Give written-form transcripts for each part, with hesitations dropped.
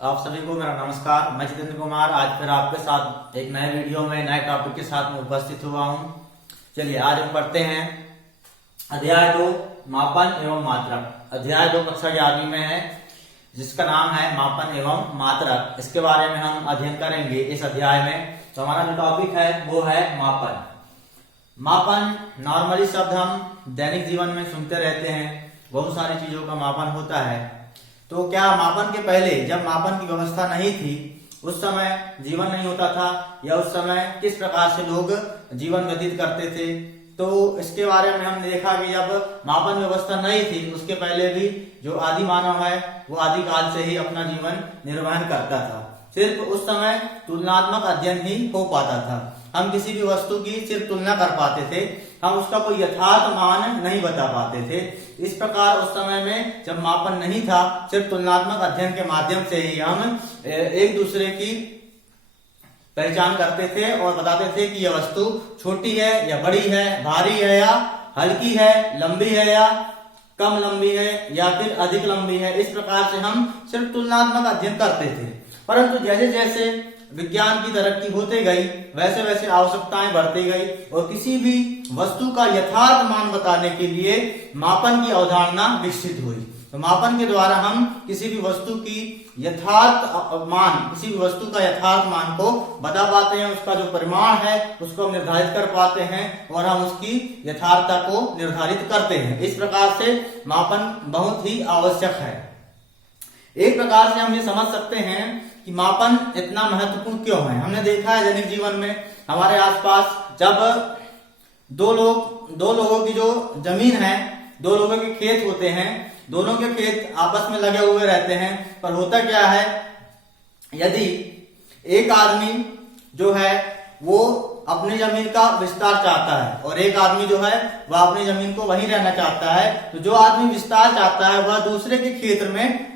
आप सभी को मेरा नमस्कार। मैं जितेंद्र कुमार आज फिर आपके साथ एक नए वीडियो में नए टॉपिक के साथ में उपस्थित हुआ हूँ। चलिए आज हम पढ़ते हैं अध्याय 2 मापन एवं मात्रक। अध्याय 2 कक्षा 11वीं में है जिसका नाम है मापन एवं मात्रक। इसके बारे में हम अध्ययन करेंगे इस अध्याय में। तो हमारा जो टॉपिक है वो है मापन। मापन नॉर्मली शब्द हम दैनिक जीवन में सुनते रहते हैं, बहुत सारी चीजों का मापन होता है। तो क्या मापन के पहले जब मापन की व्यवस्था नहीं थी, उस समय जीवन नहीं होता था या उस समय किस प्रकार से लोग जीवन व्यतीत करते थे? तो इसके बारे में हमने देखा कि जब मापन व्यवस्था नहीं थी उसके पहले भी जो आदि मानव है वो आदि काल से ही अपना जीवन निर्वहन करता था। सिर्फ उस समय तुलनात्मक अध्ययन ही हो पाता था। हम किसी भी वस्तु की सिर्फ तुलना कर पाते थे, हम उसका कोई यथार्थ मान नहीं बता पाते थे। इस प्रकार उस समय में जब मापन नहीं था, सिर्फ तुलनात्मक अध्ययन के माध्यम से ही हम एक दूसरे की पहचान करते थे और बताते थे कि यह वस्तु छोटी है या बड़ी है, भारी है या हल्की है, लंबी है या कम लंबी है या फिर अधिक लंबी है। इस प्रकार से हम सिर्फ तुलनात्मक अध्ययन करते थे। परंतु जैसे जैसे विज्ञान की तरक्की होते गई वैसे वैसे आवश्यकताएं बढ़ती गई और किसी भी वस्तु का यथार्थ मान बताने के लिए मापन की अवधारणा विकसित हुई। तो मापन के द्वारा हम किसी भी वस्तु की यथार्थ मान, किसी भी वस्तु का यथार्थ मान को बता पाते हैं, उसका जो परिमाण है उसको हम निर्धारित कर पाते हैं और हम उसकी यथार्थता को निर्धारित करते हैं। इस प्रकार से मापन बहुत ही आवश्यक है। एक प्रकार से हम ये समझ सकते हैं कि मापन इतना महत्वपूर्ण क्यों है। हमने देखा है दैनिक जीवन में हमारे आसपास जब दो लोगों की जो जमीन है, दो लोगों के खेत होते हैं, दोनों के खेत आपस में लगे हुए रहते हैं, पर होता क्या है, यदि एक आदमी जो है वो अपनी जमीन का विस्तार चाहता है और एक आदमी जो है वह अपनी जमीन को वहीं रहना चाहता है, तो जो आदमी विस्तार चाहता है वह दूसरे के क्षेत्र में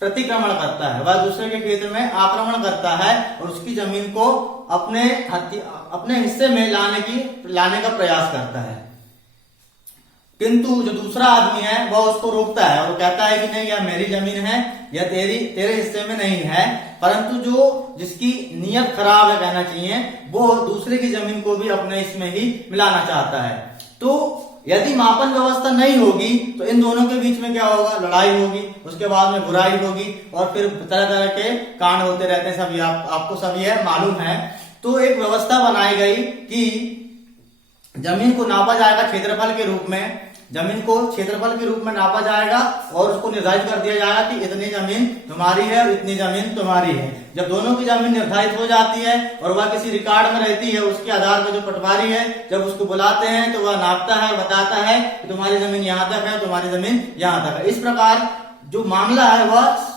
प्रतिक्रमण करता है, वह दूसरे के क्षेत्र में आक्रमण करता है और उसकी जमीन को अपने हिस्से में लाने का प्रयास करता है। किंतु जो दूसरा आदमी है वह उसको रोकता है और कहता है कि नहीं, यह मेरी जमीन है, यह तेरे हिस्से में नहीं है। परंतु जिसकी नीयत खराब है, कहना चाहिए, वो दूसरे की जमीन को भी अपने इसमें ही मिलाना चाहता है। तो यदि मापन व्यवस्था नहीं होगी तो इन दोनों के बीच में क्या होगा, लड़ाई होगी, उसके बाद में बुराई होगी और फिर तरह तरह के कांड होते रहते हैं। सभी आपको सभी है मालूम है। तो एक व्यवस्था बनाई गई कि जमीन को नापा जाएगा क्षेत्रफल के रूप में, जमीन को क्षेत्रफल के रूप में नापा जाएगा और उसको निर्धारित कर दिया जाएगा कि इतनी जमीन तुम्हारी है और इतनी जमीन तुम्हारी है। जब दोनों की जमीन निर्धारित हो जाती है और वह किसी रिकॉर्ड में रहती है, उसके आधार पर जो पटवारी है जब उसको बुलाते हैं तो वह नापता है, बताता है कि तुम्हारी जमीन यहाँ तक है, तुम्हारी जमीन यहाँ तक है। इस प्रकार जो मामला है वह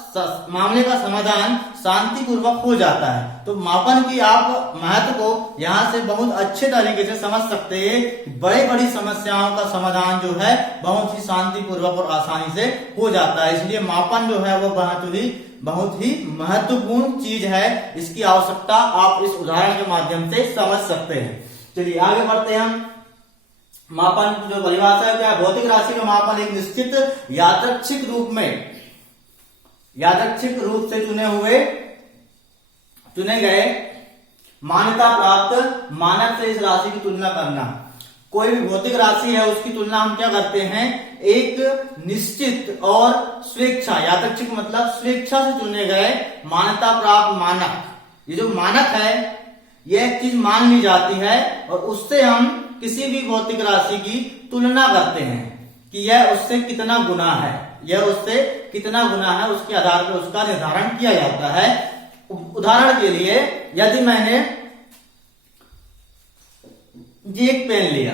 मामले का समाधान शांतिपूर्वक हो जाता है। तो मापन की आप महत्व को यहाँ से बहुत अच्छे तरीके से समझ सकते हैं। बड़ी बड़ी समस्याओं का समाधान जो है बहुत ही शांतिपूर्वक और आसानी से हो जाता है। इसलिए मापन जो है वो बहुत ही महत्वपूर्ण चीज है। इसकी आवश्यकता आप इस उदाहरण के माध्यम से समझ सकते हैं। चलिए आगे बढ़ते हैं हम। मापन जो परिभाषा है क्या, भौतिक राशि का मापन एक निश्चित यादृच्छिक रूप से चुने गए मान्यता प्राप्त मानक से इस राशि की तुलना करना। कोई भी भौतिक राशि है उसकी तुलना हम क्या करते हैं, एक निश्चित और स्वेच्छा, यादृच्छिक मतलब स्वेच्छा से चुने गए मान्यता प्राप्त मानक। ये जो मानक है यह एक चीज मान ली जाती है और उससे हम किसी भी भौतिक राशि की तुलना करते हैं कि यह उससे कितना गुना है, यह उससे कितना गुना है, उसके आधार पर उसका निर्धारण किया जाता है। उदाहरण के लिए यदि मैंने एक पेन लिया,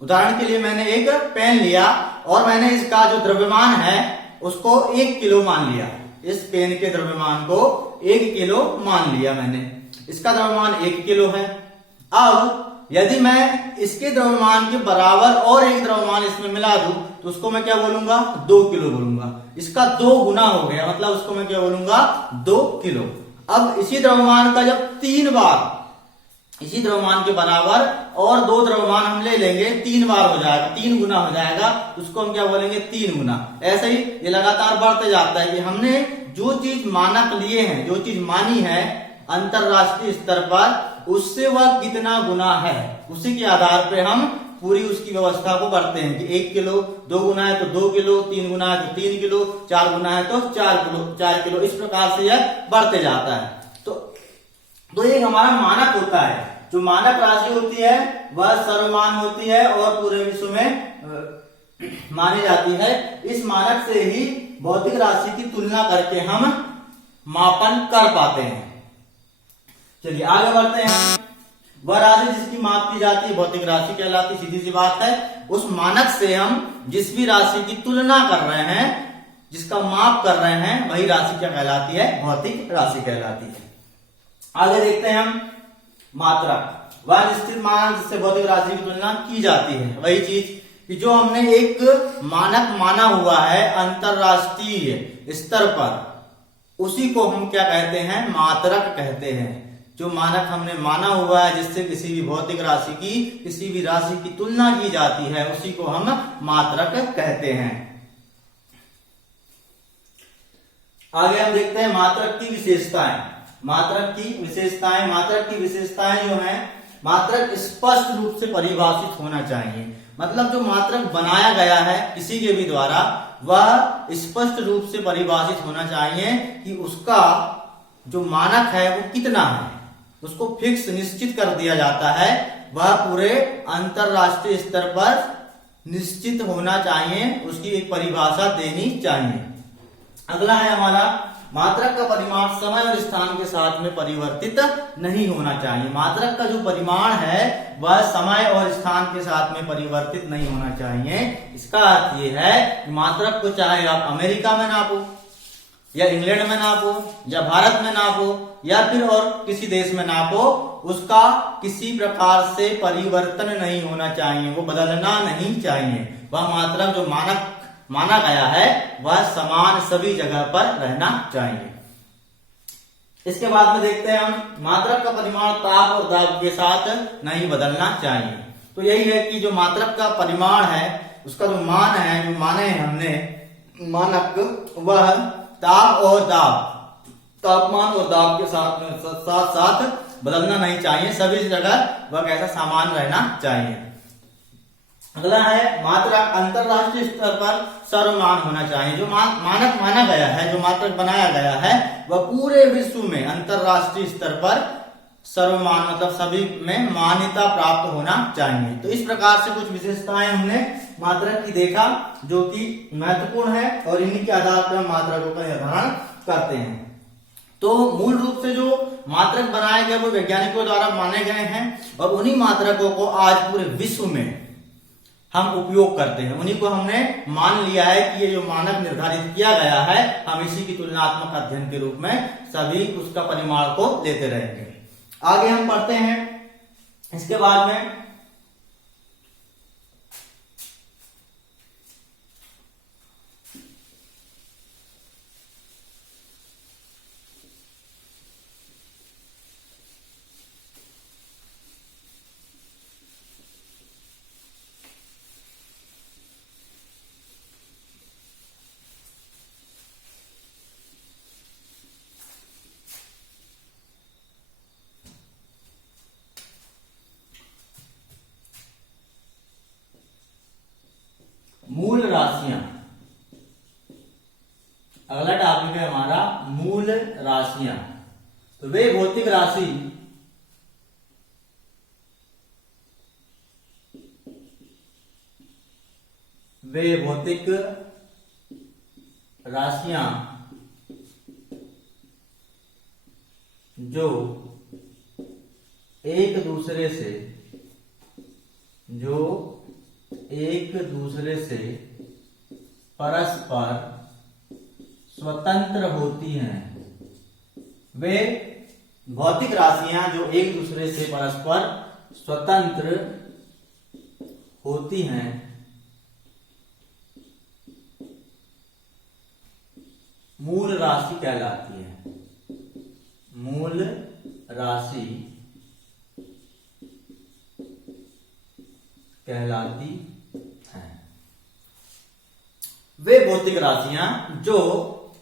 उदाहरण के लिए मैंने एक पेन लिया और मैंने इसका जो द्रव्यमान है उसको 1 किलो मान लिया। इस पेन के द्रव्यमान को 1 किलो मान लिया मैंने, इसका द्रव्यमान 1 किलो है। अब यदि मैं इसके द्रव्यमान के बराबर और एक द्रव्यमान इसमें मिला दूं तो उसको मैं क्या बोलूंगा, 2 किलो बोलूंगा। इसका 2 गुना हो गया, मतलब उसको मैं क्या बोलूंगा, 2 किलो। अब इसी द्रव्यमान का जब 3 बार इसी द्रव्यमान के बराबर और 2 द्रव्यमान हम ले लेंगे, 3 बार हो जाएगा, 3 गुना हो जाएगा, उसको हम क्या बोलेंगे, 3 गुना। ऐसे ही ये लगातार बढ़ते जाता है कि हमने जो चीज मानक लिए हैं, जो चीज मानी है अंतरराष्ट्रीय स्तर पर, उससे वह कितना गुना है, उसी के आधार पे हम पूरी उसकी व्यवस्था को करते हैं कि 1 किलो, 2 गुना है तो 2 किलो, 3 गुना है तो 3 किलो, 4 गुना है तो 4 किलो, इस प्रकार से यह बढ़ते जाता है। तो ये हमारा मानक होता है। जो मानक राशि होती है वह सर्वमान्य होती है और पूरे विश्व में मानी जाती है। इस मानक से ही भौतिक राशि की तुलना करके हम मापन कर पाते हैं। चलिए आगे बढ़ते हैं। वह राशि जिसकी माप की जाती है भौतिक राशि कहलाती, सीधी सी बात है। उस मानक से हम जिस भी राशि की तुलना कर रहे हैं, जिसका माप कर रहे हैं, वही राशि क्या कहलाती है, भौतिक राशि कहलाती है। आगे देखते हैं हम मात्रक। वह निश्चित मानक जिससे भौतिक राशि की तुलना की जाती है, वही चीज कि जो हमने एक मानक माना हुआ है अंतरराष्ट्रीय स्तर पर, उसी को हम क्या कहते हैं, मात्रक कहते हैं। जो मानक हमने माना हुआ है जिससे किसी भी भौतिक राशि की, किसी भी राशि की तुलना की जाती है, उसी को हम मात्रक कहते हैं। आगे हम देखते हैं मात्रक की विशेषताएं। मात्रक की विशेषताएं, मात्रक की विशेषताएं जो हैं, मात्रक स्पष्ट रूप से परिभाषित होना चाहिए। मतलब जो मात्रक बनाया गया है किसी के भी द्वारा, वह स्पष्ट रूप से परिभाषित होना चाहिए कि उसका जो मानक है वो कितना है, उसको फिक्स निश्चित कर दिया जाता है। वह पूरे अंतरराष्ट्रीय स्तर पर निश्चित होना चाहिए, उसकी एक परिभाषा देनी चाहिए। अगला है हमारा मात्रक का परिमाण समय और स्थान के साथ में परिवर्तित नहीं होना चाहिए। मात्रक का जो परिमाण है वह समय और स्थान के साथ में परिवर्तित नहीं होना चाहिए। इसका अर्थ ये है कि मात्रक को चाहे आप अमेरिका में नापो, या इंग्लैंड में नापो, या भारत में नापो, या फिर और किसी देश में नापो, उसका किसी प्रकार से परिवर्तन नहीं होना चाहिए, वो बदलना नहीं चाहिए। वह मात्रक जो मानक माना गया है वह समान सभी जगह पर रहना चाहिए। इसके बाद में देखते हैं हम मात्रक का परिमाण ताप और दाब के साथ नहीं बदलना चाहिए। तो यही है कि जो मात्रक का परिमाण है, उसका जो मान है, जो माने हैं हमने मानक, वह ताप और दाब, तापमान और दाब के साथ साथ बदलना नहीं चाहिए। सभी जगह वह कैसा समान रहना चाहिए। अगला है मात्रक अंतरराष्ट्रीय स्तर पर सर्वमान्य होना चाहिए। जो मानक माना गया है, जो मात्रक बनाया गया है, वह पूरे विश्व में अंतरराष्ट्रीय स्तर पर सर्वमान्य मतलब सभी में मान्यता प्राप्त होना चाहिए। तो इस प्रकार से कुछ विशेषताएं हमने मात्रक की देखा जो कि महत्वपूर्ण है, और इन्हीं के आधार पर हम मात्रकों का निर्धारण करते हैं। तो मूल रूप से जो मात्रक बनाए गए वो वैज्ञानिकों द्वारा माने गए हैं, और उन्हीं मात्रकों को आज पूरे विश्व में हम उपयोग करते हैं। उन्हीं को हमने मान लिया है कि ये जो मानक निर्धारित किया गया है, हम इसी की तुलनात्मक अध्ययन के रूप में सभी उसका परिमाण को लेते रहेंगे। आगे हम पढ़ते हैं इसके बाद में मूल राशियां। अगला टॉपिक है हमारा मूल राशियां। तो वे भौतिक राशि राशियां जो एक दूसरे से परस्पर स्वतंत्र होती हैं। वे भौतिक राशियां जो एक दूसरे से परस्पर स्वतंत्र होती हैं, मूल राशि कहलाती है। मूल राशि कहलाती है। वे भौतिक राशियां जो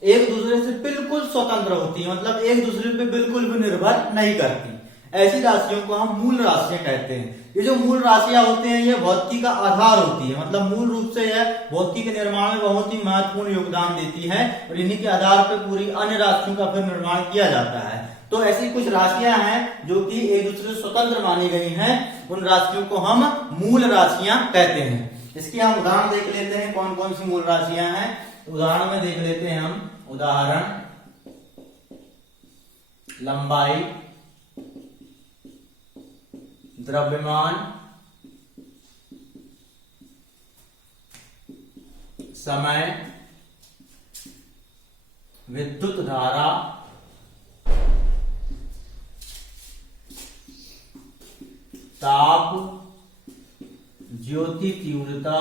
एक दूसरे से बिल्कुल स्वतंत्र होती है, मतलब एक दूसरे पे बिल्कुल भी निर्भर नहीं करती। ऐसी राशियों को हम मूल राशियां कहते हैं। ये जो मूल राशियां होते हैं ये भौतिकी का आधार होती है, मतलब मूल रूप से यह भौतिकी के निर्माण में बहुत ही महत्वपूर्ण योगदान देती है और इन्हीं के आधार पर पूरी अन्य राशियों का फिर निर्माण किया जाता है। तो ऐसी कुछ राशियां हैं जो कि एक दूसरे से स्वतंत्र मानी गई हैं, उन राशियों को हम मूल राशियां कहते हैं। इसके हम उदाहरण देख लेते हैं कौन कौन सी मूल राशियां हैं। उदाहरण में देख लेते हैं हम। उदाहरण लंबाई, द्रव्यमान, समय, विद्युत धारा, ताप, ज्योति तीव्रता,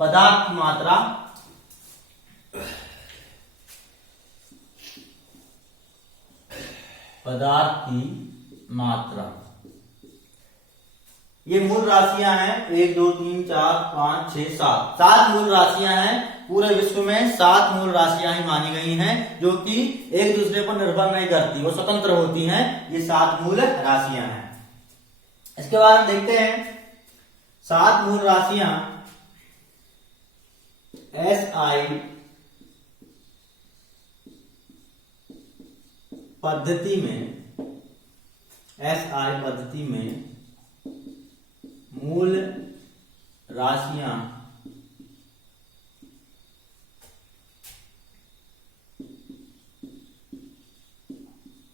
पदार्थ की मात्रा, पदार्थ की मात्रा। ये मूल राशियां हैं। 1 2 3 4 5 6 7 7 मूल राशियां हैं। पूरे विश्व में 7 मूल राशियां ही मानी गई हैं जो कि एक दूसरे पर निर्भर नहीं करती, वो स्वतंत्र होती हैं। ये 7 मूल राशियां हैं। इसके बाद हम देखते हैं 7 मूल राशियां SI पद्धति में, SI पद्धति में मूल राशियां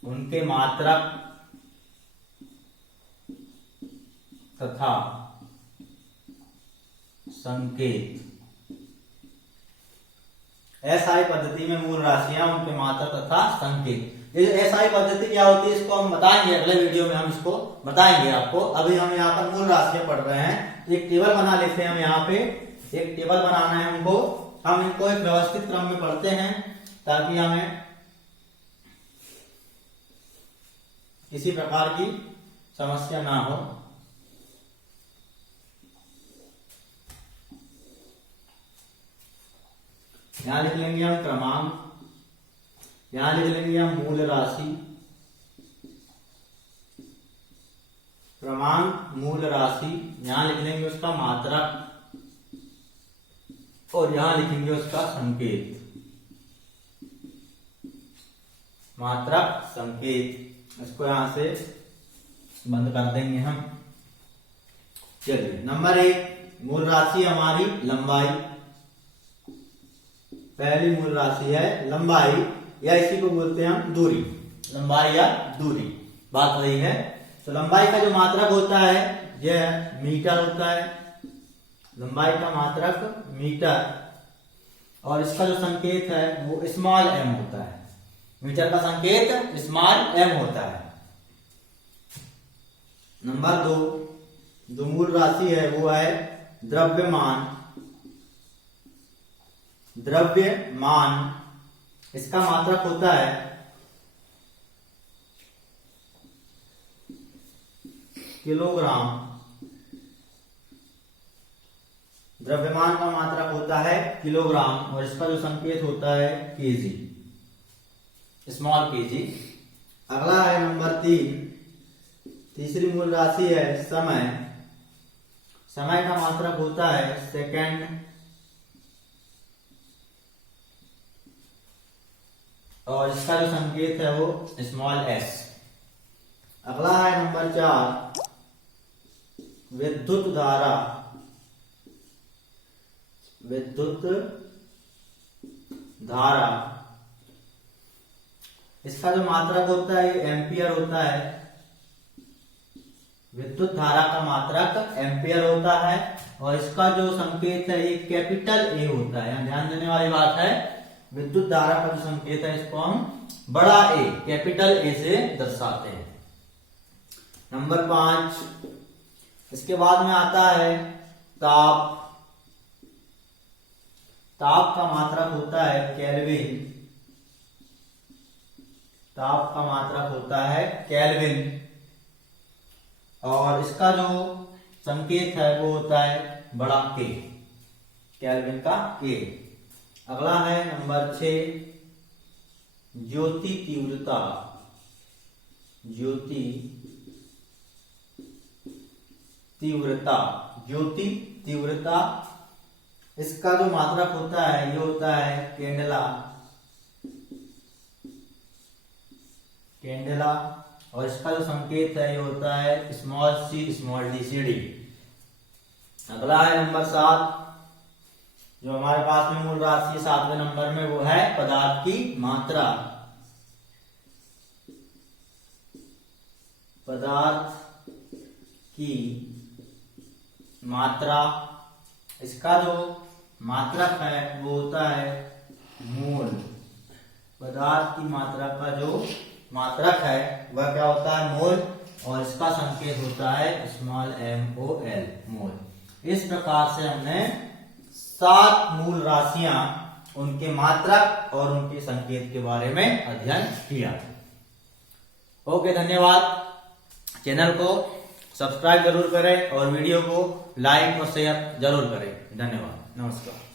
उनके मात्रक तथा संकेत। SI पद्धति में मूल राशियां उनके मात्रक तथा संकेत। ये जो SI पद्धति क्या होती है इसको हम बताएंगे अगले वीडियो में, हम इसको बताएंगे आपको। अभी हम यहाँ पर मूल राशियां पढ़ रहे हैं। तो एक टेबल बना लेते हैं हम। यहाँ पे एक टेबल बनाना है हमको। हम इनको एक व्यवस्थित क्रम में पढ़ते हैं ताकि हमें किसी प्रकार की समस्या ना हो। यहां लिख लेंगे हम क्रमांक, यहां लिख लेंगे हम मूल राशि, क्रमांक मूल राशि, यहां लिख लेंगे उसका मात्रक और यहां लिखेंगे उसका संकेत, मात्रक संकेत। इसको यहां से बंद कर देंगे हम। चलिए नंबर 1 मूल राशि हमारी लंबाई। पहली मूल राशि है लंबाई, या इसी को बोलते हैं हम दूरी, लंबाई या दूरी, बात वही है। तो लंबाई का जो मात्रक होता है यह मीटर होता है, लंबाई का मात्रक मीटर, और इसका जो संकेत है वो स्मॉल m होता है। मीटर का संकेत स्मॉल m होता है। नंबर 2 जो मूल राशि है वो है द्रव्यमान। द्रव्यमान, इसका मात्रक होता है किलोग्राम। द्रव्यमान का मात्रक होता है किलोग्राम और इसका जो संकेत होता है केजी, स्मॉल केजी। अगला है नंबर 3, तीसरी मूल राशि है समय। समय का मात्रक होता है सेकंड और इसका जो संकेत है वो स्मॉल s। अगला है नंबर 4 विद्युत धारा। विद्युत धारा, इसका जो मात्रक होता है एम्पियर होता है। विद्युत धारा का मात्रक एम्पियर होता है और इसका जो संकेत है ये कैपिटल A होता है। यहाँ ध्यान देने वाली बात है, विद्युत धारा का जो संकेत है इसको हम बड़ा A, कैपिटल A से दर्शाते हैं। नंबर 5, इसके बाद में आता है ताप। ताप का मात्रक होता है केल्विन। ताप का मात्रक होता है केल्विन। और इसका जो संकेत है वो होता है बड़ा के, केल्विन का के। अगला है नंबर 6, ज्योति तीव्रता। ज्योति तीव्रता, ज्योति तीव्रता, इसका जो मात्रक होता है ये होता है कैंडेला, कैंडेला। और इसका जो संकेत है ये होता है small C small D C D. अगला है नंबर 7, जो हमारे पास में मूल राशि 7वें नंबर में, वो है पदार्थ की मात्रा। पदार्थ की मात्रा, इसका जो मात्रक है वो होता है मोल। पदार्थ की मात्रा का जो मात्रक है वह क्या होता है, मोल। और इसका संकेत होता है स्मॉल MOL, मोल। इस प्रकार से हमने 7 मूल राशियां, उनके मात्रक और उनके संकेत के बारे में अध्ययन किया। ओके, धन्यवाद। चैनल को सब्सक्राइब जरूर करें और वीडियो को लाइक और शेयर जरूर करें। धन्यवाद, नमस्कार।